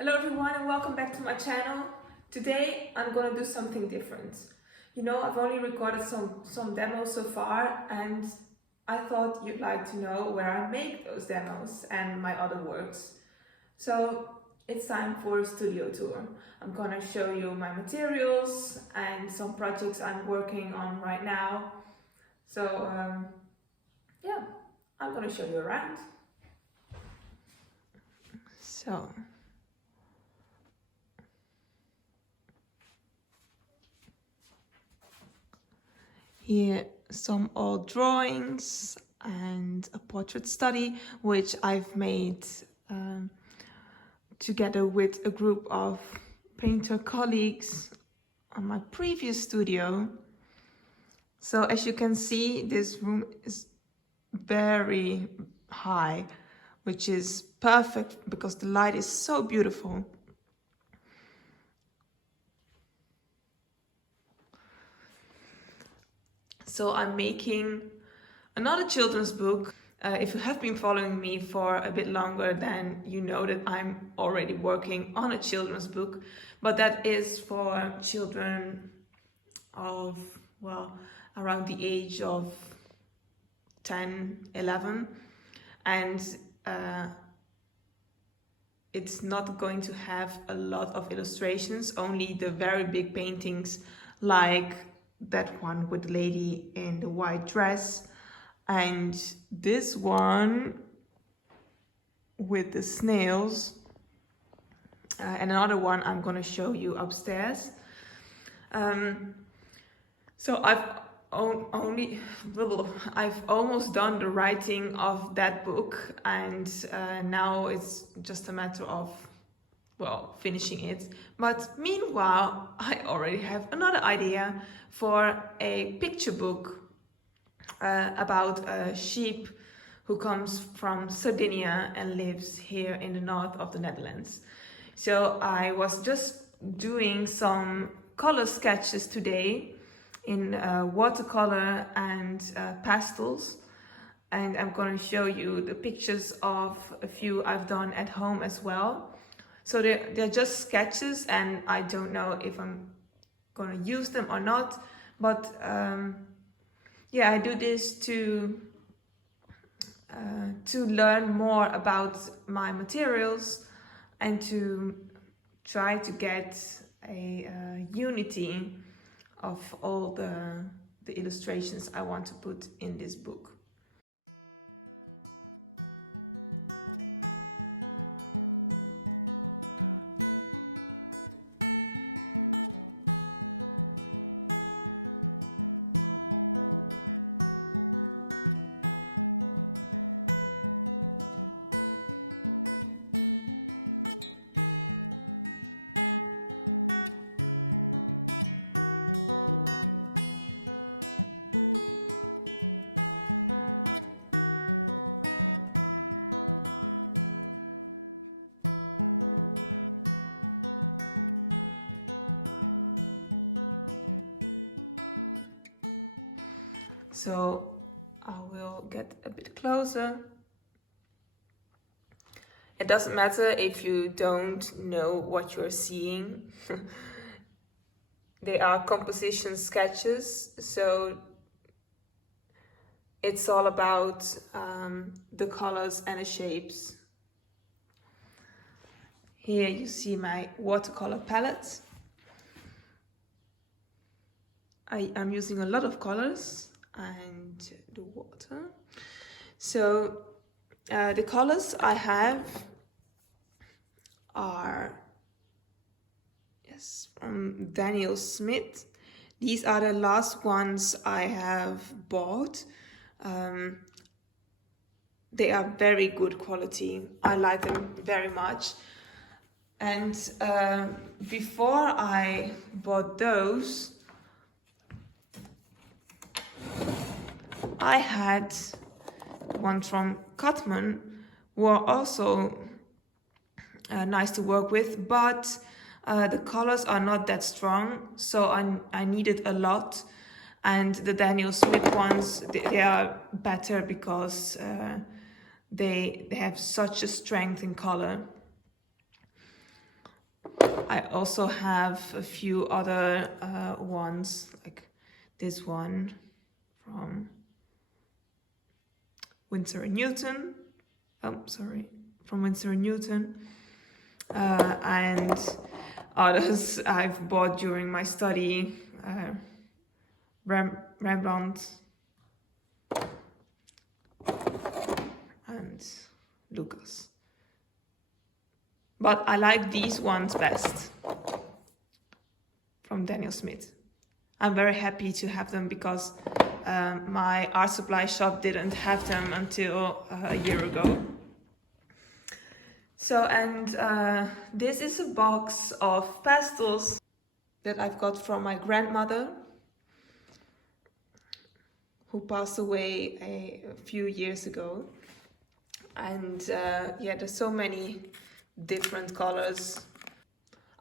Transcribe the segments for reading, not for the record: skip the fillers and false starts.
Hello everyone and welcome back to my channel. Today I'm gonna do something different. You know, I've only recorded some demos so far and I thought you'd like to know where I make those demos and my other works. So it's time for a studio tour. I'm gonna show you my materials and some projects I'm working on right now. So yeah, I'm gonna show you around. So here some old drawings and a portrait study which I've made together with a group of painter colleagues on my previous studio. So as you can see, this room is very high, which is perfect because the light is so beautiful. So I'm making another children's book. If you have been following me for a bit longer, then you know that I'm already working on a children's book, but that is for children of, well, around the age of 10, 11, and it's not going to have a lot of illustrations, only the very big paintings like that one with the lady in the white dress and this one with the snails and another one I'm gonna show you upstairs. So I've almost done the writing of that book and now it's just a matter of, well, finishing it. But meanwhile, I already have another idea for a picture book about a sheep who comes from Sardinia and lives here in the north of the Netherlands. So I was just doing some color sketches today in watercolor and pastels, and I'm going to show you the pictures of a few I've done at home as well. So they're just sketches and I don't know if I'm going to use them or not, but yeah, I do this to learn more about my materials and to try to get a unity of all the illustrations I want to put in this book. So I will get a bit closer. It doesn't matter if you don't know what you're seeing. They are composition sketches, so it's all about the colors and the shapes. Here you see my watercolor palette. I'm using a lot of colors and the water. So the colors I have are from Daniel Smith. These are the last ones I have bought. They are very good quality. I like them very much. And before I bought those, I had one from Cutman, who are also nice to work with, but the colors are not that strong, so I needed a lot. And the Daniel Smith ones, they are better because they have such a strength in color. I also have a few other ones, like this one from Winsor & Newton. From Winsor & Newton. And others I've bought during my study. Rembrandt and Lucas. But I like these ones best, from Daniel Smith. I'm very happy to have them because my art supply shop didn't have them until a year ago. So, and this is a box of pastels that I've got from my grandmother, who passed away a few years ago. And yeah, there's so many different colors.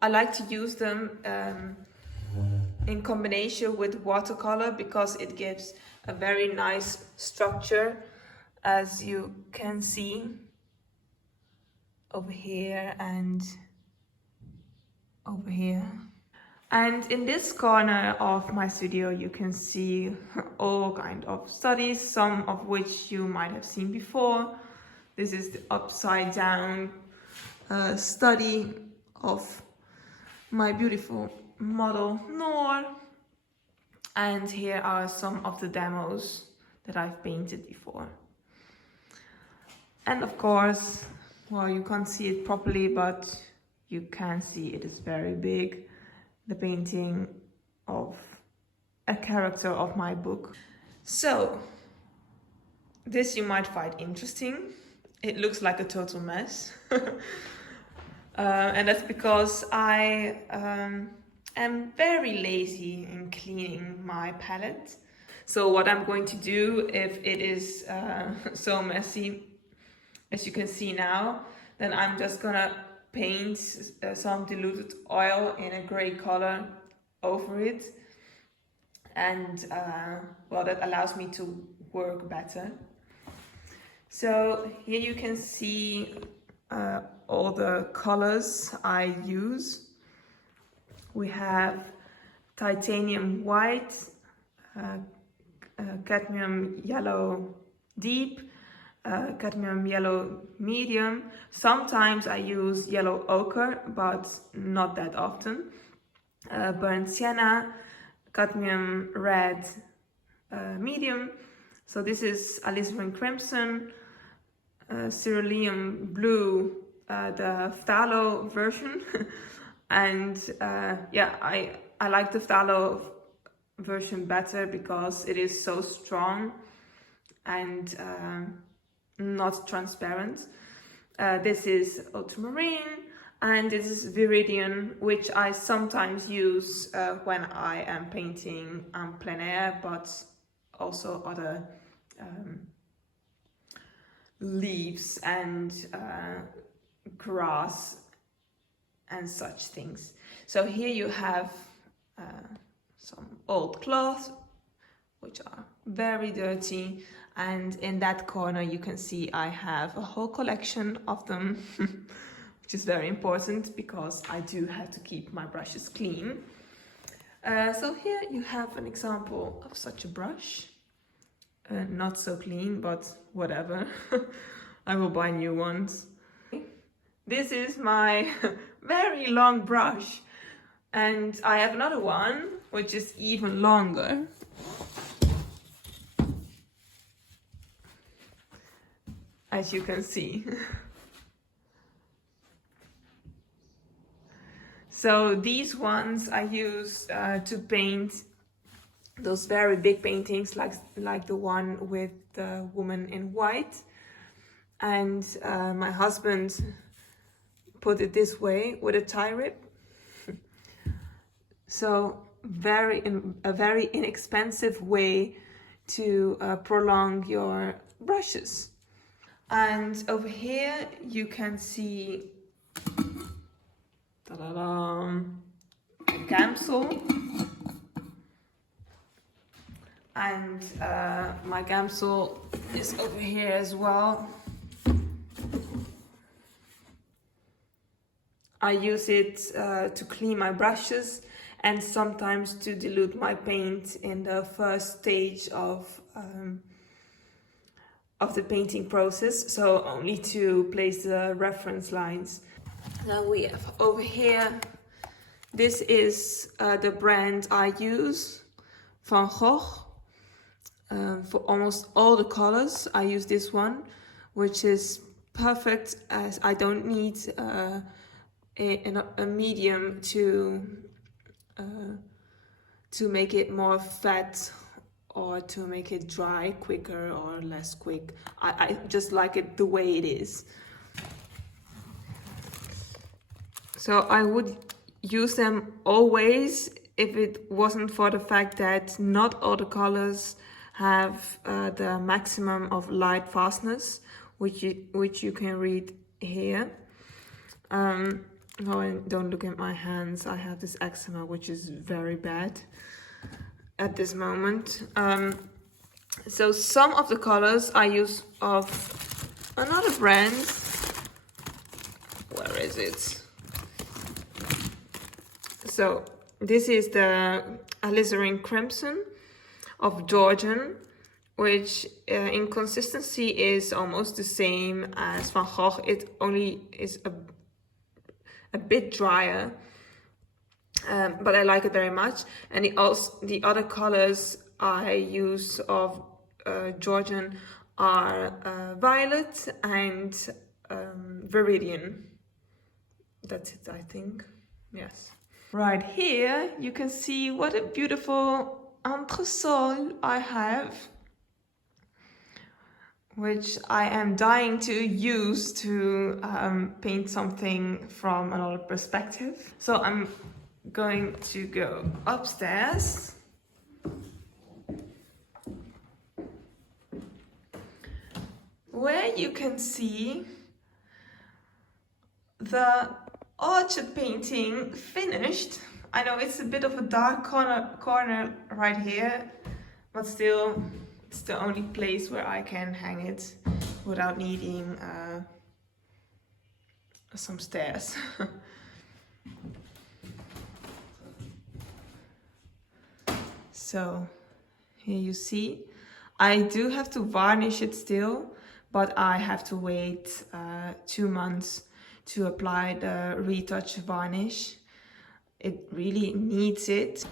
I like to use them in combination with watercolor because it gives a very nice structure, as you can see over here and over here. And in this corner of my studio you can see all kind of studies, some of which you might have seen before. This is the upside down study of my beautiful model Noor. And here are some of the demos that I've painted before. And of course, well, you can't see it properly, but you can see it is very big. The painting of a character of my book. So, this you might find interesting. It looks like a total mess. And that's because I am very lazy in cleaning my palette. So what I'm going to do, if it is so messy as you can see now, then I'm just gonna paint some diluted oil in a gray color over it. And well, that allows me to work better. So here you can see all the colors I use. We have titanium white, cadmium yellow deep, cadmium yellow medium. Sometimes I use yellow ochre, but not that often. Burnt sienna, cadmium red medium. So this is alizarin crimson, cerulean blue, the phthalo version. And yeah, I like the phthalo version better because it is so strong and not transparent. This is ultramarine, and this is viridian, which I sometimes use when I am painting plein air, but also other leaves and grass and such things. So here you have some old cloths which are very dirty, and in that corner you can see I have a whole collection of them which is very important because I do have to keep my brushes clean. So here you have an example of such a brush. Not so clean, but whatever. I will buy new ones. This is my very long brush, and I have another one which is even longer. As you can see. So these ones I use to paint those very big paintings, like the one with the woman in white. And my husband put it this way, with a tie rip. So a very inexpensive way to prolong your brushes. And over here you can see a gamsel. And my gamsel is over here as well. I use it to clean my brushes and sometimes to dilute my paint in the first stage of the painting process, so only to place the reference lines. Now we have over here, this is the brand I use, Van Gogh. For almost all the colors I use this one, which is perfect as I don't need a medium to make it more fat or to make it dry quicker or less quick. I just like it the way it is. So I would use them always if it wasn't for the fact that not all the colors have the maximum of light fastness, which you can read here. Oh, and don't look at my hands. I have this eczema, which is very bad at this moment. So some of the colors I use of another brand. Where is it? So this is the alizarin crimson of Georgian, which in consistency is almost the same as Van Gogh. It only is a bit drier, but I like it very much. And the other colors I use of Georgian are violet and viridian. That's it, I think. Yes. Right here you can see what a beautiful entresol I have, which I am dying to use to paint something from another perspective. So I'm going to go upstairs. Where you can see the orchard painting finished. I know it's a bit of a dark corner right here, but still it's the only place where I can hang it without needing some stairs. So here you see, I do have to varnish it still, but I have to wait 2 months to apply the retouch varnish. It really needs it.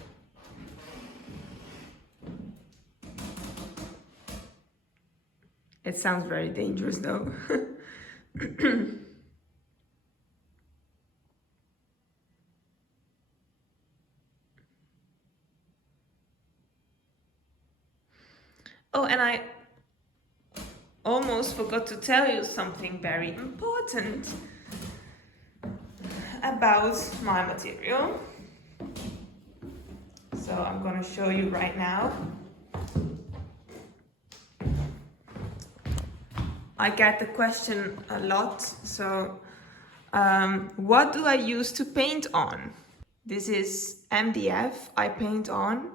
It sounds very dangerous though. Oh, and I almost forgot to tell you something very important about my material. So I'm going to show you right now. I get the question a lot. So what do I use to paint on? This is MDF I paint on,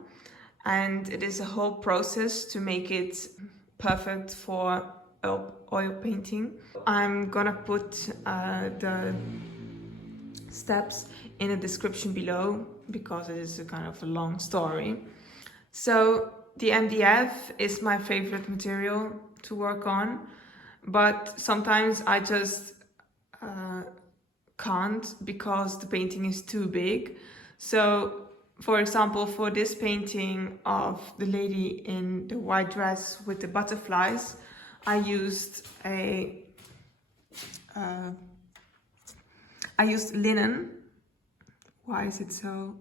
and it is a whole process to make it perfect for oil painting. I'm gonna put the steps in the description below because it is a kind of a long story. So the MDF is my favorite material to work on, but sometimes I just can't because the painting is too big. So for example, for this painting of the lady in the white dress with the butterflies, I used linen. Why is it so?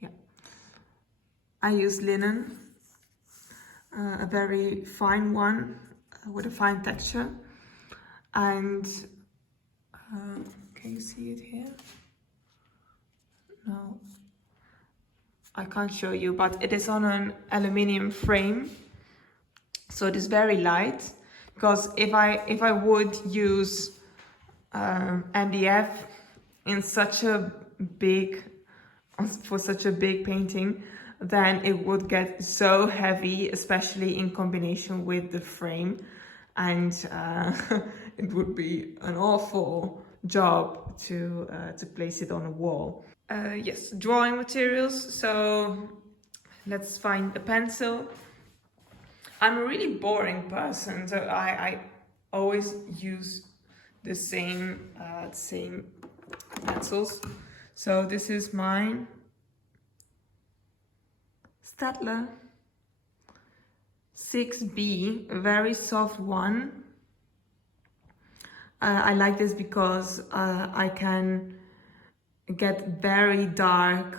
Yeah. I used linen, a very fine one with a fine texture. And can you see it here? No, I can't show you, but it is on an aluminium frame. So it is very light, because if I would use MDF in such a big, for such a big painting, then it would get so heavy, especially in combination with the frame, and it would be an awful job to place it on a wall. Yes, drawing materials. So let's find a pencil. I'm a really boring person, so I always use the same pencils. So this is mine, Staedtler 6B, a very soft one. I like this because I can get very dark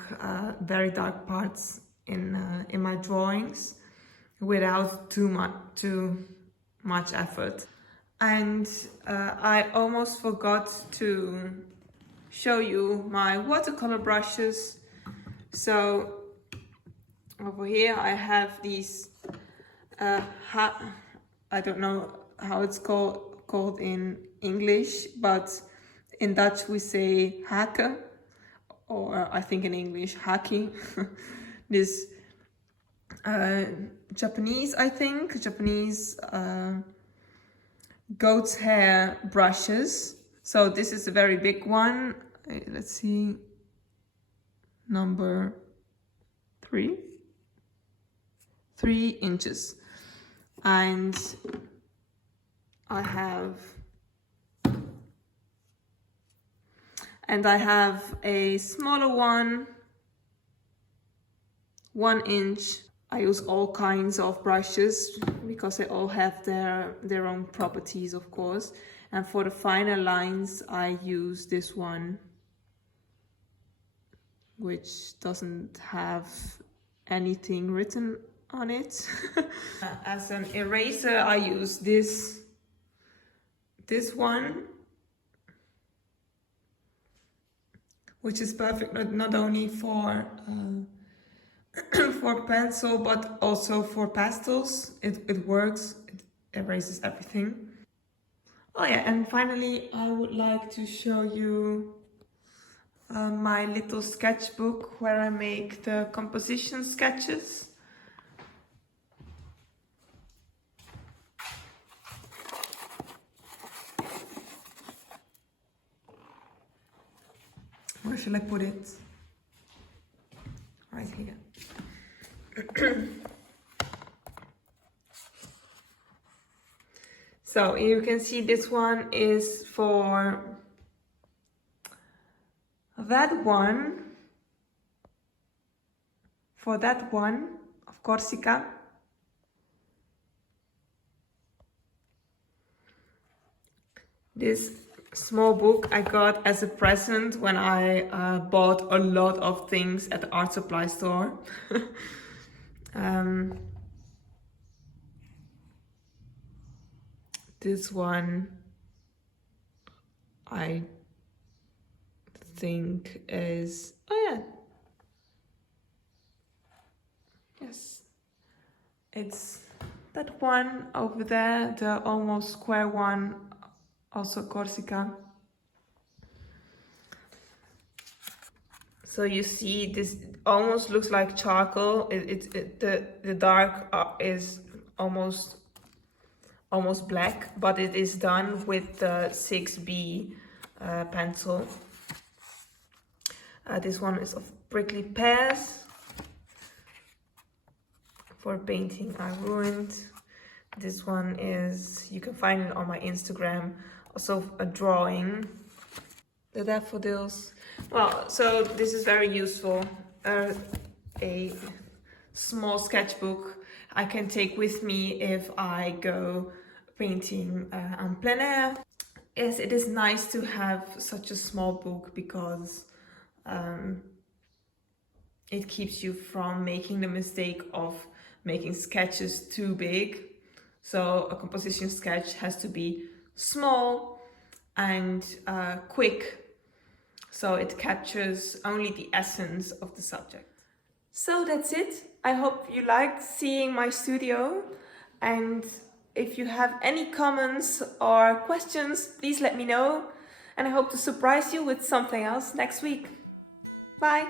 parts in my drawings without too much effort. And I almost forgot to show you my watercolor brushes. So over here I have these I don't know how it's called in English, but in Dutch we say hake, or I think in English haki. This Japanese goat's hair brushes. So this is a very big one. Let's see, number 3 inches. And I have a smaller one, 1 inch. I use all kinds of brushes because they all have their own properties, of course. And for the finer lines, I use this one, which doesn't have anything written on it. As an eraser, I use this one, which is perfect not only for for pencil but also for pastels. It works, it erases everything. Oh yeah, and finally I would like to show you my little sketchbook where I make the composition sketches. Where shall I put it? Right here. So you can see this one is for that one of Corsica. This small book I got as a present when I bought a lot of things at the art supply store. This one I think is, oh yeah, yes, it's that one over there, the almost square one, also Corsica. So you see, this almost looks like charcoal. The dark is almost black, but it is done with the 6B pencil. This one is of prickly pears. For painting I ruined. This one is, you can find it on my Instagram, also a drawing. The daffodils. Well, so this is very useful. A small sketchbook I can take with me if I go painting en plein air. Yes, it is nice to have such a small book because it keeps you from making the mistake of making sketches too big. So a composition sketch has to be small and quick, so it captures only the essence of the subject. So that's it. I hope you liked seeing my studio, and if you have any comments or questions, please let me know, and I hope to surprise you with something else next week. Bye!